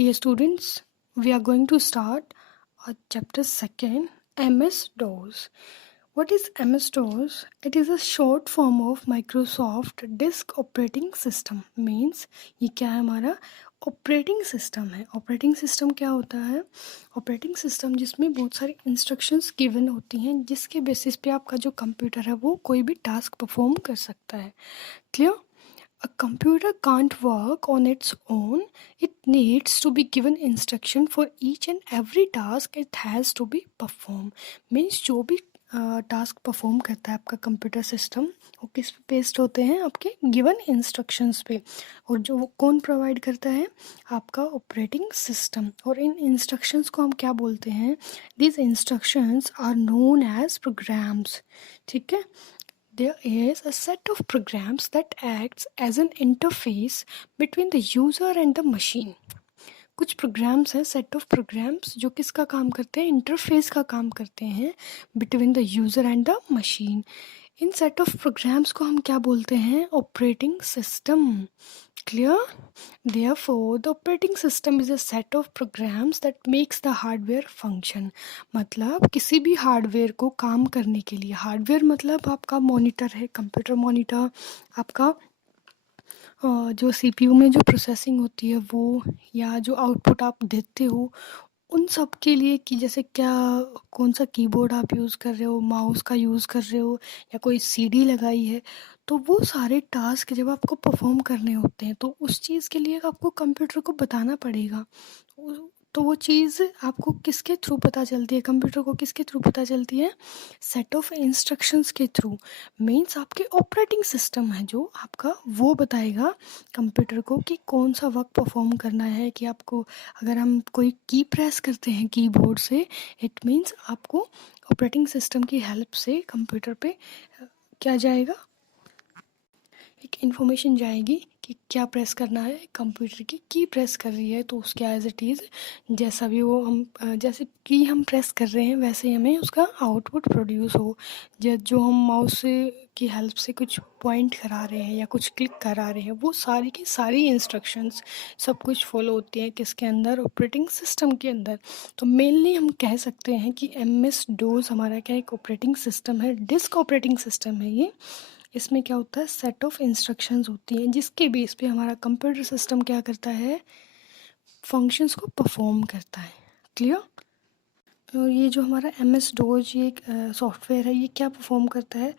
Dear students, we are going to start chapter 2, MS-DOS. What is MS-DOS? It is a short form of Microsoft Disk Operating System. Means ये क्या है हमारा operating system है. Operating system क्या होता है? Operating system जिसमें बहुत सारी इंस्ट्रक्शंस गिवन होती हैं जिसके बेसिस पे आपका जो कंप्यूटर है वो कोई भी टास्क परफॉर्म कर सकता है. Clear? A computer can't work on its own. It needs to be given instruction for each and every task it has to be performed. Means जो भी टास्क परफॉर्म करता है आपका कंप्यूटर सिस्टम वो किस पे बेस्ड होते हैं? आपके गिवन इंस्ट्रक्शंस पे. और जो वो कौन प्रोवाइड करता है? आपका ऑपरेटिंग सिस्टम. और इन इंस्ट्रक्शंस को हम क्या बोलते हैं? These instructions are known as programs. ठीक है. There is a set of programs that acts as an interface between the user and the machine. कुछ प्रोग्राम्स हैं, सेट ऑफ प्रोग्राम्स जो किसका काम करते हैं? इंटरफेस का काम करते हैं between the user and the machine. इन सेट ऑफ प्रोग्राम्स को हम क्या बोलते हैं? Operating system. Clear? Therefore, the operating system is a set of programs that makes the hardware function. मतलब किसी भी हार्डवेयर को काम करने के लिए, हार्डवेयर मतलब आपका मॉनिटर है, कंप्यूटर मॉनिटर, आपका जो सीपीयू में जो प्रोसेसिंग होती है वो, या जो आउटपुट आप देते हो उन सब के लिए, कि जैसे क्या कौन सा कीबोर्ड आप यूज़ कर रहे हो, माउस का यूज़ कर रहे हो, या कोई सीडी लगाई है, तो वो सारे टास्क जब आपको परफॉर्म करने होते हैं तो उस चीज़ के लिए आपको कंप्यूटर को बताना पड़ेगा. तो वो चीज़ आपको किसके थ्रू पता चलती है? कंप्यूटर को किसके थ्रू पता चलती है? सेट ऑफ इंस्ट्रक्शंस के थ्रू. मीन्स आपके ऑपरेटिंग सिस्टम है जो आपका वो बताएगा कंप्यूटर को कि कौन सा वर्क परफॉर्म करना है. कि आपको अगर हम कोई की प्रेस करते हैं कीबोर्ड से, इट मीन्स आपको ऑपरेटिंग सिस्टम की हेल्प से कंप्यूटर पे क्या जाएगा? एक इन्फॉर्मेशन जाएगी कि क्या प्रेस करना है. कंप्यूटर की प्रेस कर रही है तो उसके एज इट इज़ जैसा भी वो हम जैसे की हम प्रेस कर रहे हैं वैसे ही हमें उसका आउटपुट प्रोड्यूस हो. जो हम माउस से की हेल्प से कुछ पॉइंट करा रहे हैं या कुछ क्लिक करा रहे हैं, वो सारी की सारी इंस्ट्रक्शंस सब कुछ फॉलो होती हैं किसके अंदर? ऑपरेटिंग सिस्टम के अंदर. तो मेनली हम कह सकते हैं कि MS-DOS हमारा क्या एक ऑपरेटिंग सिस्टम है, डिस्क ऑपरेटिंग सिस्टम है ये. इसमें क्या होता है? सेट ऑफ इंस्ट्रक्शंस होती हैं जिसके बेस पे हमारा कंप्यूटर सिस्टम क्या करता है? फंक्शंस को परफॉर्म करता है. क्लियर? और ये जो हमारा MS-DOS ये एक सॉफ्टवेयर है, ये क्या परफॉर्म करता है?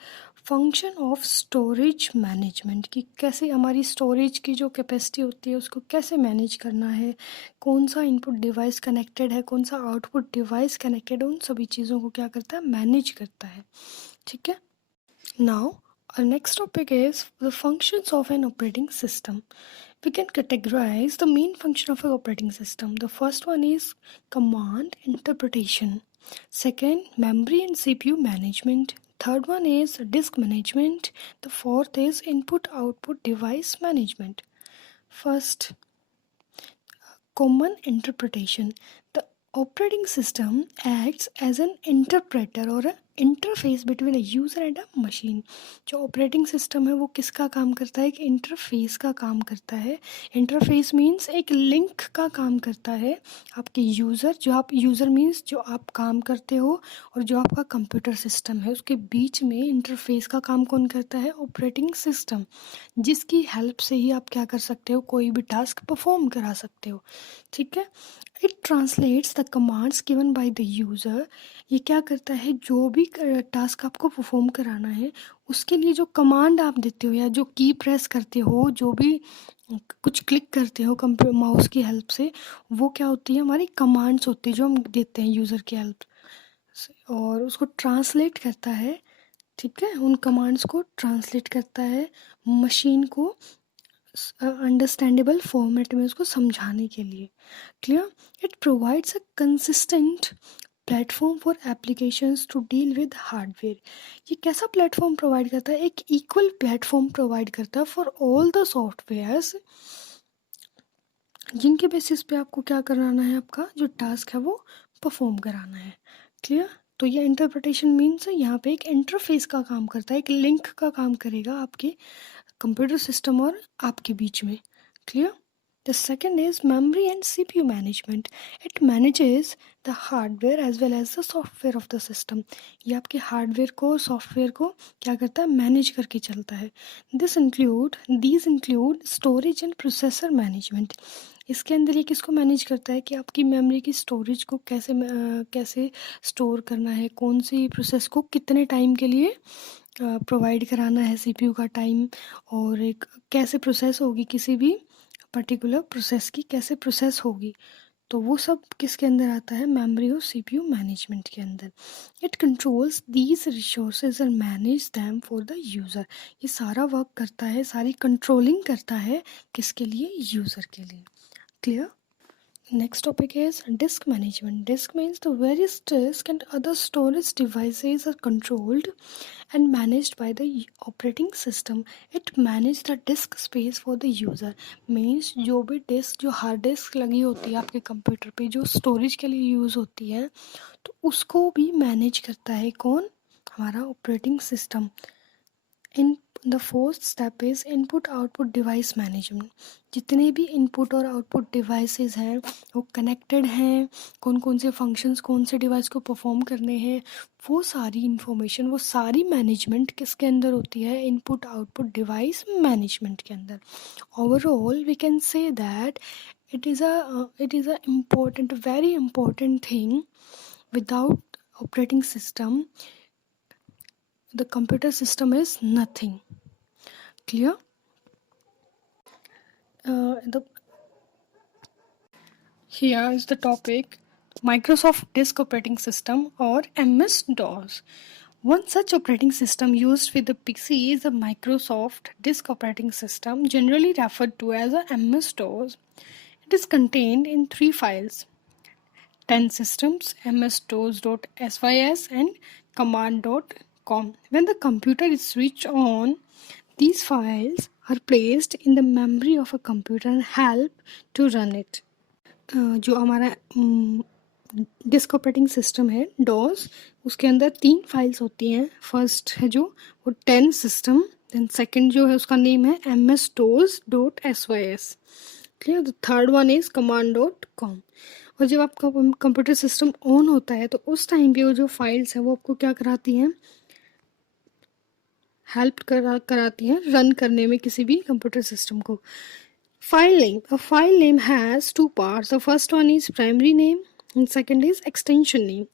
Function of storage management. कि कैसे हमारी स्टोरेज की जो कैपेसिटी होती है उसको कैसे मैनेज करना है, कौन सा इनपुट डिवाइस कनेक्टेड है, कौन सा आउटपुट डिवाइस कनेक्टेड है, उन सभी चीज़ों को क्या करता है? मैनेज करता है. ठीक है. Now our next topic is the functions of an operating system. We can categorize the main function of an operating system. The first one is command interpretation. Second, memory and CPU management. Third one is disk management. The fourth is input-output device management. First, common interpretation. The operating system acts as an interpreter or an interface between a user and a machine. जो operating system है वो किसका काम करता है? एक interface का काम करता है. इंटरफेस मीन्स एक लिंक का काम करता है आपके यूज़र, जो आप यूज़र मीन्स जो आप काम करते हो, और जो आपका कंप्यूटर सिस्टम है उसके बीच में इंटरफेस का काम कौन करता है? Operating system. जिसकी हेल्प से ही आप क्या कर सकते हो? कोई भी टास्क परफॉर्म करा सकते हो. ठीक है. It translates the commands given by the user. ये क्या करता है? जो भी टास्क आपको परफॉर्म कराना है उसके लिए जो कमांड आप देते हो या जो की प्रेस करते हो, जो भी कुछ क्लिक करते हो कंप्यूटर माउस की हेल्प से, वो क्या होती है? हमारी कमांड्स होती है जो हम देते हैं यूज़र की हेल्प से, और उसको ट्रांसलेट करता है. ठीक है. उन कमांड्स को ट्रांसलेट करता है मशीन को अंडरस्टैंडेबल फॉर्मेट में उसको समझाने के लिए. Clear? It provides a consistent platform for applications to deal with hardware. ये कैसा प्लेटफॉर्म प्रोवाइड करता है? एक इक्वल प्लेटफॉर्म प्रोवाइड करता है फॉर ऑल द सॉफ्टवेयर्स जिनके बेसिस पे आपको क्या कराना है? आपका जो टास्क है वो परफॉर्म कराना है. क्लियर? तो ये इंटरप्रिटेशन मीन्स यहाँ पे एक इंटरफेस का काम करता है, एक लिंक का काम करेगा आपके कंप्यूटर सिस्टम और आपके बीच में. Clear? The second is memory and CPU management. It manages the hardware as well as the software of the system. ये आपके हार्डवेयर को और सॉफ्टवेयर को क्या करता है, मैनेज करके चलता है. These include storage and processor management. इसके अंदर ये किसको मैनेज करता है कि आपकी मेमोरी की स्टोरेज को कैसे स्टोर करना है, कौन सी प्रोसेस को कितने टाइम के लिए प्रोवाइड कराना है सीपीयू का टाइम, और एक कैसे प्रोसेस होगी किसी भी पर्टिकुलर प्रोसेस की कैसे प्रोसेस होगी. तो वो सब किसके अंदर आता है, मेमोरी और सीपीयू मैनेजमेंट के अंदर. It controls these resources and manage them for the user. ये सारा वर्क करता है, सारी कंट्रोलिंग करता है किसके लिए, यूज़र के लिए. Clear. Next topic is disk management. Disk means the various disk and other storage devices are controlled and managed by the operating system. It manages the disk space for the user. Means जो भी disk, जो hard disk लगी होती है आपके computer पे, जो storage के लिए यूज़ होती है, तो उसको भी मैनेज करता है कौन, हमारा operating system. In the fourth step is input output device management. जितने भी इनपुट और आउटपुट डिवाइसेस हैं वो कनेक्टेड हैं, कौन कौन से फंक्शंस कौन से डिवाइस को परफॉर्म करने हैं, वो सारी इंफॉर्मेशन, वो सारी मैनेजमेंट किसके अंदर होती है, इनपुट आउटपुट डिवाइस मैनेजमेंट के अंदर. Overall we can say that it is a important, very important thing. Without operating system, the computer system is nothing. Clear. Here is the topic, Microsoft Disk Operating System or MS-DOS. One such operating system used with the PC is the Microsoft Disk Operating System, generally referred to as a MS-DOS. It is contained in 3 files: 10 systems, ms-dos.sys and command.com. When the computer is switched on, these files are placed in the memory of a computer and help to run it. जो हमारा disc operating system है DOS, उसके अंदर 3 files होती हैं. First है जो वो 10 सिस्टम, देन सेकंड जो है उसका नेम है ms-dos.sys. Clear. The third one is command.com. और जब आपका कंप्यूटर सिस्टम ऑन होता है तो उस टाइम पे वो जो फाइल्स हैं वो आपको क्या कराती हैं, हेल्प कराती हैं रन करने में किसी भी कंप्यूटर सिस्टम को. File name. A file name has 2 parts. The first one is primary name and second is extension name.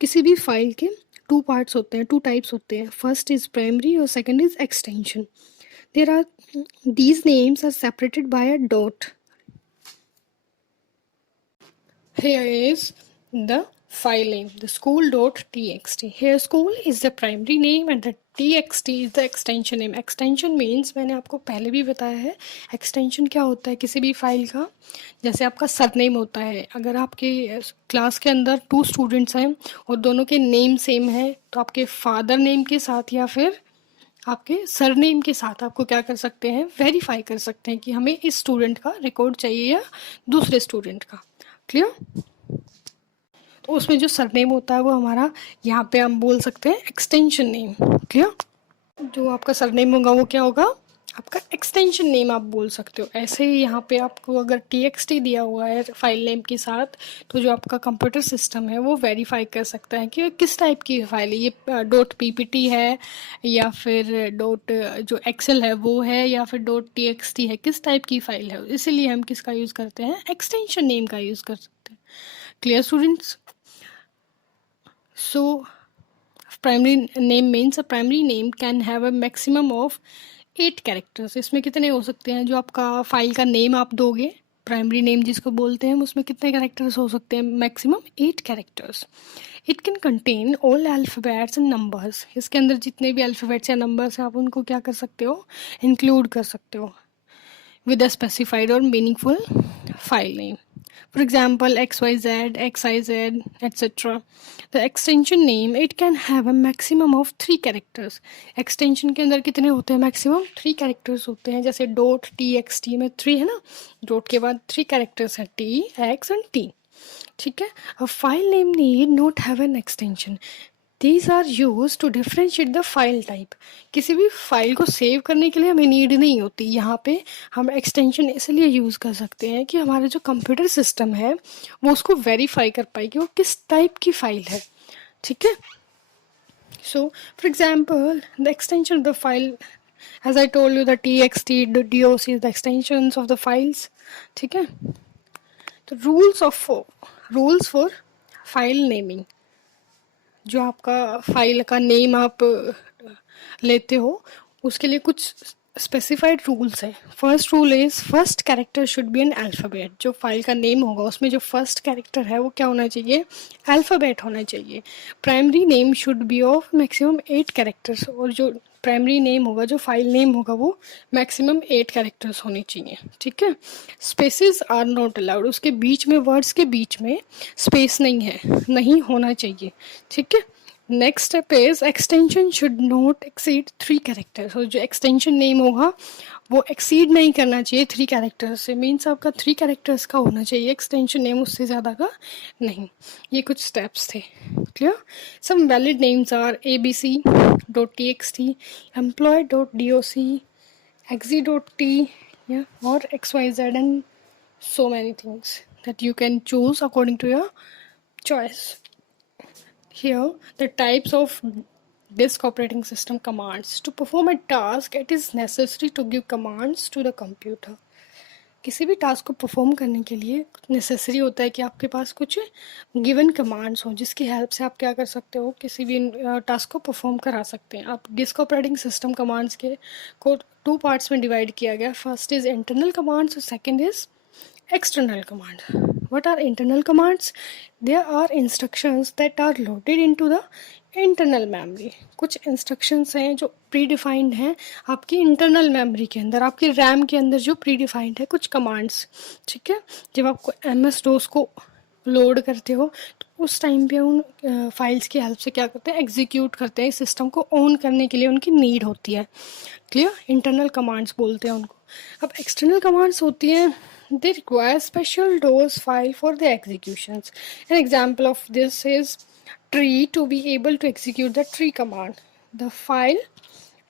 किसी भी फाइल के 2 parts होते हैं, 2 types होते हैं. First is primary और second is extension. These names are separated by a dot. Here is the file name, the school.txt. Here school is the primary name and the txt is the extension name. Extension means मैंने आपको पहले भी बताया है, extension क्या होता है किसी भी फाइल का. जैसे आपका सरनेम होता है, अगर आपके क्लास के अंदर 2 स्टूडेंट्स हैं और दोनों के नेम सेम है तो आपके फादर नेम के साथ या फिर आपके सरनेम के साथ आपको क्या कर सकते हैं, वेरीफाई कर सकते हैं कि हमें इस स्टूडेंट का रिकॉर्ड चाहिए या दूसरे स्टूडेंट का. क्लियर. तो उसमें जो सरनेम होता है वो हमारा यहाँ पे हम बोल सकते हैं एक्सटेंशन नेम. क्लियर. जो आपका सरनेम होगा वो क्या होगा, आपका एक्सटेंशन नेम आप बोल सकते हो. ऐसे ही यहाँ पे आपको अगर txt दिया हुआ है फाइल नेम के साथ, तो जो आपका कंप्यूटर सिस्टम है वो वेरीफाई कर सकता है कि किस टाइप की फाइल है, ये .ppt है या फिर जो एक्सेल है वो है या फिर .txt है, किस टाइप की फाइल है. इसीलिए हम किसका यूज़ करते हैं, एक्सटेंशन नेम का यूज़ कर सकते हैं. Clear students. So primary name means a primary name can have a maximum of 8 characters. इसमें कितने हो सकते हैं, जो आपका फाइल का नेम आप दोगे, प्राइमरी नेम जिसको बोलते हैं, उसमें कितने कैरेक्टर्स हो सकते हैं, maximum 8 characters. It can contain all alphabets and numbers. इसके अंदर जितने भी अल्फ़ाबेट्स या नंबर्स हैं आप उनको क्या कर सकते हो, इंक्लूड कर सकते हो विद अ स्पेसिफाइड और meaningful file name. For example, XYZ, XIZ, etc. The extension name, it can have a maximum of 3 characters. Extension के अंदर कितने होते हैं, maximum 3 characters होते हैं. जैसे .txt में 3 है ना, डॉट के बाद 3 characters है, T, X and T. ठीक है. A file name need not have an extension. These are used to differentiate the file type. किसी भी फाइल को सेव करने के लिए हमें नीड नहीं होती. यहाँ पे हम एक्सटेंशन इसलिए यूज़ कर सकते हैं कि हमारा जो कंप्यूटर सिस्टम है वो उसको वेरीफाई कर पाए कि वो किस टाइप की फाइल है. ठीक है. So, for example, the extension of the file, as I told you, the txt, the doc is the extensions of the files. ठीक है. तो rules for file naming. जो आपका फाइल का नेम आप लेते हो उसके लिए कुछ स्पेसिफाइड रूल्स है. First rule is first character should be N alphabet. जो फाइल का नेम होगा उसमें जो फर्स्ट कैरेक्टर है वो क्या होना चाहिए, अल्फ़ाबेट होना चाहिए. Primary name should be of maximum 8 characters. और जो प्राइमरी नेम होगा, जो फाइल नेम होगा, वो मैक्सिमम 8 कैरेक्टर्स होने चाहिए. ठीक है. Spaces are not allowed. उसके बीच में, वर्ड्स के बीच में स्पेस नहीं होना चाहिए. ठीक है. Next step is extension should not exceed 3 characters. और जो एक्सटेंशन नेम होगा वो एक्सीड नहीं करना चाहिए 3 कैरेक्टर्स से. मीन्स आपका 3 कैरेक्टर्स का होना चाहिए एक्सटेंशन नेम, उससे ज़्यादा का नहीं. ये कुछ स्टेप्स थे. Clear. Some valid names are abc.txt, employee.doc, exe.t, yeah, or xyz, and so many things that you can choose according to your choice. Here, the types of disk operating system commands. To perform a task, it is necessary to give commands to the computer. किसी भी task को perform करने के लिए necessary होता है कि आपके पास कुछ गिवन कमांड्स हो जिसकी हेल्प से आप क्या कर सकते हो, किसी भी टास्क को परफॉर्म करा सकते हैं. आप डिस्क ऑपरेटिंग सिस्टम कमांड्स के को 2 पार्ट्स में डिवाइड किया गया. फर्स्ट इज इंटरनल कमांड्स और second is external command. What are internal commands? There are instructions that are loaded into the internal memory. कुछ इंस्ट्रक्शंस हैं जो प्री डिफाइंड हैं आपकी इंटरनल मेमोरी के अंदर, आपकी रैम के अंदर जो प्री डिफाइंड है कुछ कमांड्स. ठीक है. जब आपको MS DOS को लोड करते हो तो उस टाइम पे उन फाइल्स की हेल्प से क्या करते हैं, एग्जीक्यूट करते हैं. सिस्टम को ऑन करने के लिए उनकी नीड होती है. क्लियर. इंटरनल कमांड्स बोलते हैं उनको. अब एक्सटर्नल कमांड्स होती हैं, they require special DOS file for the executions. An example of this is tree. To be able to execute the tree command, the file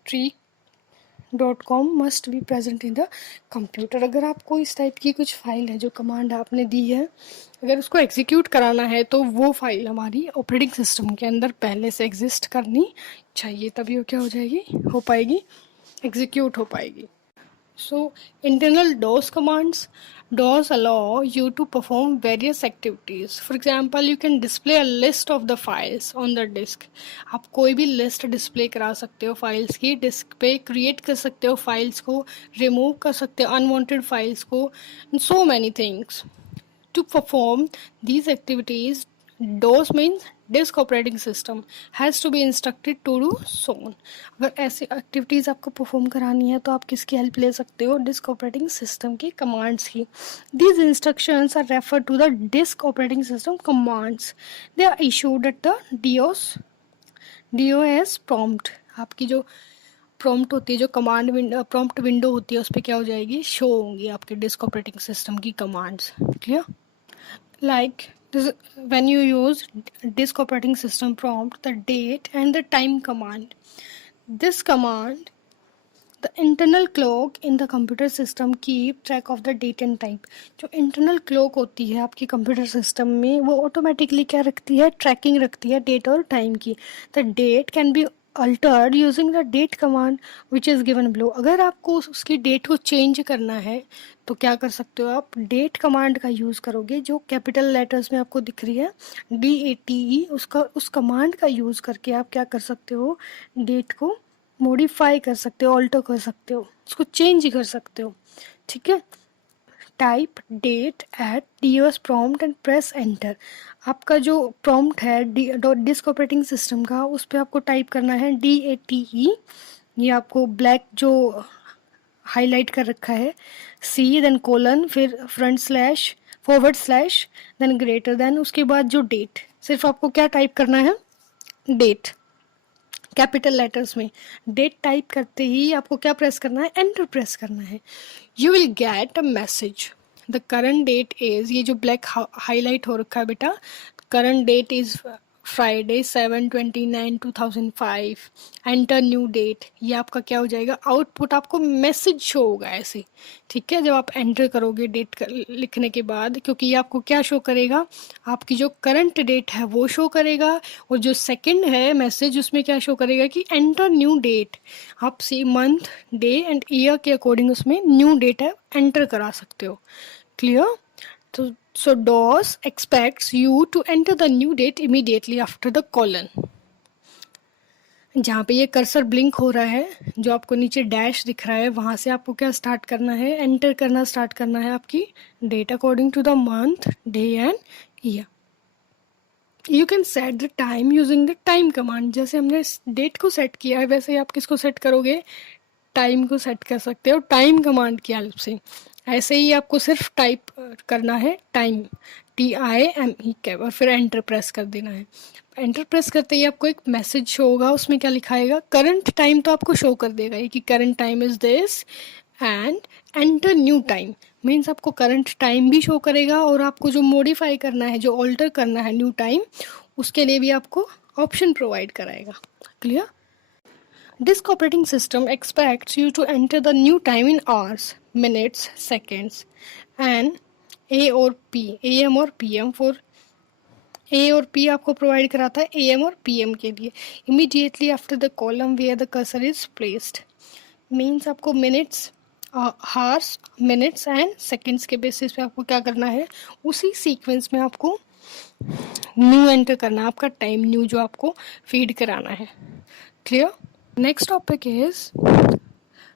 tree.com must be present in the computer. अगर आपको इस type की कुछ file है जो command आपने दी है, अगर उसको एग्जीक्यूट कराना है तो वो फाइल हमारी ऑपरेटिंग सिस्टम के अंदर पहले से एग्जिस्ट करनी चाहिए, तभी वो क्या हो जाएगी, हो पाएगी, एग्जीक्यूट हो पाएगी. So, internal DOS commands. DOS allow you to perform various activities. For example, you can display a list of the files on the disk. आप कोई भी लिस्ट डिस्प्ले करा सकते हो फाइल्स की डिस्क पे, क्रिएट कर सकते हो फाइल्स को, रिमूव कर सकते हो अनवांटेड फाइल्स को, so many things. To perform these activities, DOS means disk operating system has to be instructed to do so. अगर ऐसी एक्टिविटीज़ आपको परफॉर्म करानी है तो आप किसकी हेल्प ले सकते हो, डिस्क ऑपरेटिंग सिस्टम की कमांड्स की. These instructions are refer to the disk operating system commands. They are issued at the DOS prompt. आपकी जो प्रॉम्प्ट होती है, जो कमांड प्रॉम्प्ट विंडो होती है, उस पर क्या हो जाएगी, शो होंगी आपके डिस्क ऑपरेटिंग सिस्टम की commands. Clear. Like this, when you use disk operating system prompt, the date and the time command. This command, the internal clock in the computer system keep track of the date and time. जो internal clock होती है आपकी computer system में वो automatically क्या रखती है, trekking रखती है डेट और टाइम की. The date can be altered using the date command which is given below. अगर आपको उसकी डेट को चेंज करना है तो क्या कर सकते हो, आप डेट कमांड का यूज़ करोगे जो कैपिटल लेटर्स में आपको दिख रही है DATE. उस कमांड का यूज़ करके आप क्या कर सकते हो, डेट को मॉडिफाई कर सकते हो, ऑल्टर कर सकते हो, उसको चेंज कर सकते हो. ठीक है. Type date at DOS prompt and press enter. आपका जो प्रॉम्प्ट है डिस्क ऑपरेटिंग सिस्टम का, उस पर आपको टाइप करना है DATE. ये आपको ब्लैक जो हाईलाइट कर रखा है, C देन कोलन, फिर front slash, forward slash, then greater than, उसके बाद जो डेट. सिर्फ आपको क्या टाइप करना है, डेट, कैपिटल लेटर्स में. डेट टाइप करते ही आपको क्या प्रेस करना है, एंटर प्रेस करना है. You will get a message. The current date is, ये जो ब्लैक हाईलाइट हो रखा है बेटा, current date is Friday 7/29/2005, enter new date. ये आपका क्या हो जाएगा, आउटपुट आपको मैसेज शो होगा ऐसे, ठीक है, जब आप एंटर करोगे डेट लिखने के बाद, क्योंकि ये आपको क्या शो करेगा, आपकी जो करंट डेट है वो शो करेगा, और जो सेकंड है मैसेज उसमें क्या शो करेगा कि एंटर न्यू डेट। आप see month, day and year के अकॉर्डिंग उसमें न्यू डेट है एंटर करा सकते हो। Clear? So DOS expects you to enter the new date immediately after the colon। जहाँ पे ये कर्सर ब्लिंक हो रहा है, जो आपको नीचे डैश दिख रहा है, वहाँ से आपको क्या स्टार्ट करना है, एंटर करना स्टार्ट करना है आपकी date according to the month, day and year. You can set the time using the time command. जैसे हमने डेट को सेट किया है वैसे ही आप किसको सेट करोगे, टाइम को सेट कर सकते हो टाइम कमांड की हेल्प से। ऐसे ही आपको सिर्फ टाइप करना है टाइम, TIME कैप, और फिर एंटर प्रेस कर देना है। एंटर प्रेस करते ही आपको एक मैसेज शो होगा, उसमें क्या लिखा आएगा, करंट टाइम तो आपको शो कर देगा ये कि current time is this, and enter new time means आपको करंट टाइम भी शो करेगा, और आपको जो मॉडिफाई करना है, जो ऑल्टर करना है न्यू टाइम, उसके लिए भी आपको ऑप्शन प्रोवाइड कराएगा। Clear? Disk operating system expects you to enter the new time in hours, minutes, seconds, and A और P, AM और PM for A और P आपको प्रोवाइड कराता है AM और PM के लिए। Immediately after the column where the cursor is placed means आपको minutes, hours, minutes and seconds के बेसिस पे आपको क्या करना है, उसी सीक्वेंस में आपको न्यू एंटर करना है, आपका टाइम न्यू जो आपको फीड कराना है। Clear? Next topic is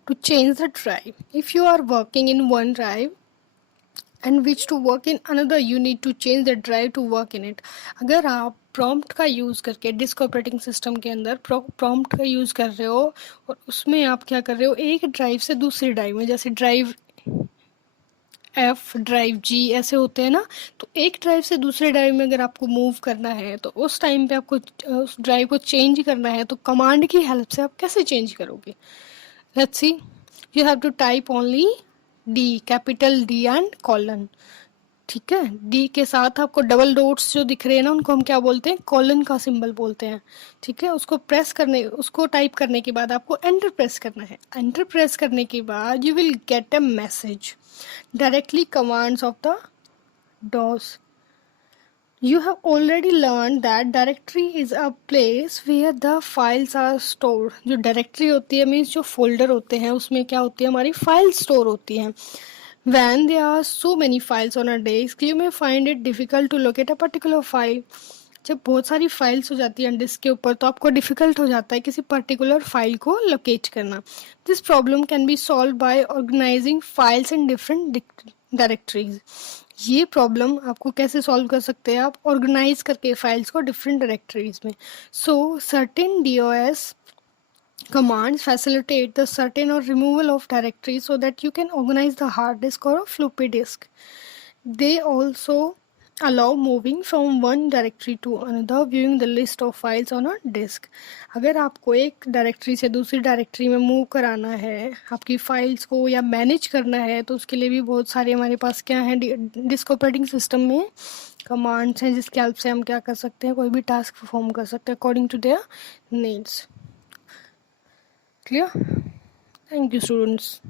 to change the drive. If you are working in one drive and wish to work in another, you need to change the drive to work in it. अगर आप prompt का use करके disc operating system के अंदर prompt का use कर रहे हो, और उसमें आप क्या कर रहे हो, एक ड्राइव से दूसरी ड्राइव में, जैसे ड्राइव F, ड्राइव G ऐसे होते हैं ना, तो एक ड्राइव से दूसरे ड्राइव में अगर आपको मूव करना है तो उस टाइम पे आपको उस ड्राइव को चेंज करना है, तो कमांड की हेल्प से आप कैसे चेंज करोगे। Let's see, you have to type only D, capital D and colon. ठीक है, डी के साथ आपको डबल डॉट्स जो दिख रहे हैं ना, उनको हम क्या बोलते हैं, कॉलन का सिंबल बोलते हैं। ठीक है, उसको टाइप करने के बाद आपको एंटर प्रेस करना है। एंटर प्रेस करने के बाद you will get a message directly commands of the DOS. You have already learned that directory is a place where the files are stored. जो directory होती है मीन्स जो folder होते हैं उसमें क्या होती है, हमारी file store होती हैं। When there are so many files on a disk, you may find it difficult to locate a particular file. जब बहुत सारी फाइल्स हो जाती हैं डिस्क के ऊपर तो आपको डिफ़िकल्ट हो जाता है किसी पर्टिकुलर फाइल को लोकेट करना। This problem can be solve by organising files in different directories. ये प्रॉब्लम आपको कैसे सॉल्व कर सकते हैं, आप ऑर्गेनाइज करके फाइल्स को डिफरेंट डायरेक्टरीज में। सो certain DOS commands facilitate the certain or removal of directories so that you can organize the hard disk or a floppy disk. They also allow moving from one directory to another, viewing the list of files on a disk. अगर आपको एक directory से दूसरी directory में move कराना है, आपकी files को या मैनेज करना है, तो उसके लिए भी बहुत सारे हमारे पास क्या है, डिस्क ऑपरेटिंग सिस्टम में कमांड्स हैं जिसकी हेल्प से हम क्या कर सकते हैं, कोई भी टास्क परफॉर्म कर सकते हैं according to their needs. Clear? Thank you, students.